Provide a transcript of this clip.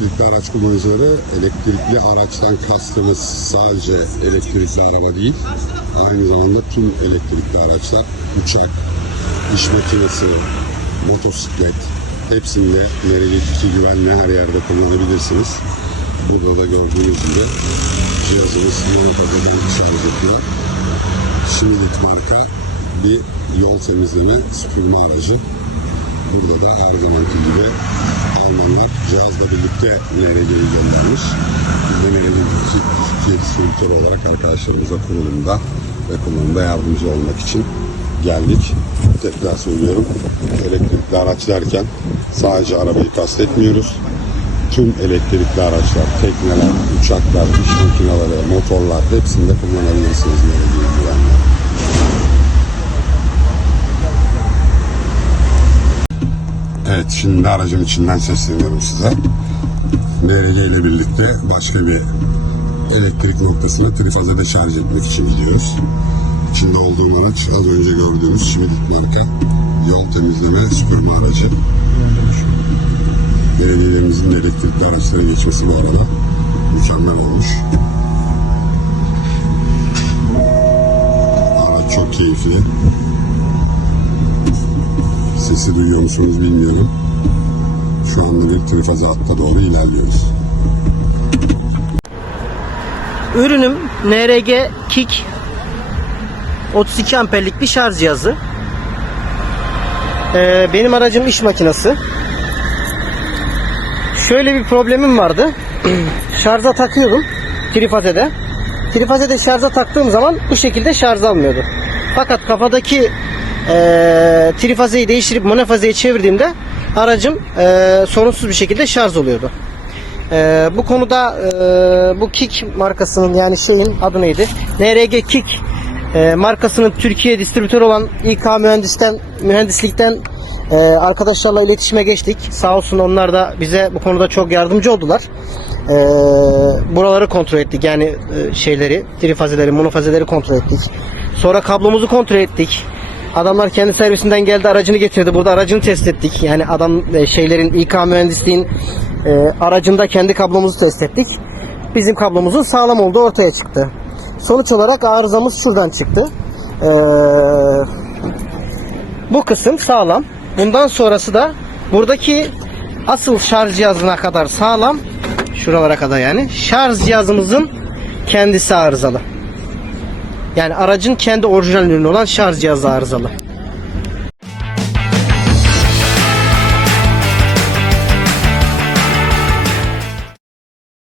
elektrikli araç kullanıcıları elektrikli araçtan kastımız sadece elektrikli araba değil. Aynı zamanda tüm elektrikli araçlar uçak, iş makinesi, motosiklet hepsinde nereli iki güvenle her yerde kullanabilirsiniz. Burada da gördüğünüz gibi cihazımız monokapıdan şarj ediyor. Şimdilik marka bir yol temizleme süpürme aracı. Burada da her zamanki gibi Almanlar cihazla birlikte NRG'yi göndermiş. Biz de NRG Türkiye distribütörü olarak arkadaşlarımıza kurulumda ve kullanımda yardımcı olmak için geldik. Tekrar söylüyorum. Elektrikli araç derken sadece arabayı kastetmiyoruz. Tüm elektrikli araçlar, tekneler, uçaklar, iş makineleri, motorlar hepsinde kullanabilirsiniz NRG'yi güvenle. Evet şimdi aracın içinden sesleniyorum size. NRG ile birlikte başka bir elektrik noktasına trifazede şarj etmek için gidiyoruz. İçinde olduğum araç az önce gördüğümüz Şimidik marka yol temizleme süpürme aracı. Belediyelerimizin elektrikli araçlara geçmesi bu arada mükemmel olmuş. Araç çok keyifli. Sesi duyuyor musunuz bilmiyorum. Şu anda bir trifaze hatta doğru ilerliyoruz. Ürünüm NRG Kick 32 amperlik bir şarj cihazı. Ee, benim aracım iş makinesi. Şöyle bir problemim vardı. Şarja takıyordum trifazede. Trifazede şarja taktığım zaman bu şekilde şarj almıyordu. Fakat kafadaki eee trifazeyi değiştirip monofazeye çevirdiğimde aracım eee, sorunsuz bir şekilde şarj oluyordu. Ee, bu konuda e, bu Kik markasının yani şeyin adı neydi? NRG Kik e, markasının Türkiye distribütörü olan İK mühendisten mühendislikten e, arkadaşlarla iletişime geçtik. Sağ olsun onlar da bize bu konuda çok yardımcı oldular. E, buraları kontrol ettik yani e, şeyleri, trifazeleri, monofazeleri kontrol ettik. Sonra kablomuzu kontrol ettik. Adamlar kendi servisinden geldi aracını getirdi. Burada aracını test ettik. Yani adam e, şeylerin İK mühendisliğin e, aracında kendi kablomuzu test ettik. Bizim kablomuzun sağlam olduğu ortaya çıktı. Sonuç olarak arızamız şuradan çıktı. Ee, bu kısım sağlam. Bundan sonrası da buradaki asıl şarj cihazına kadar sağlam. Şuralara kadar yani. Şarj cihazımızın kendisi arızalı. Yani aracın kendi orijinal ürünü olan şarj cihazı arızalı.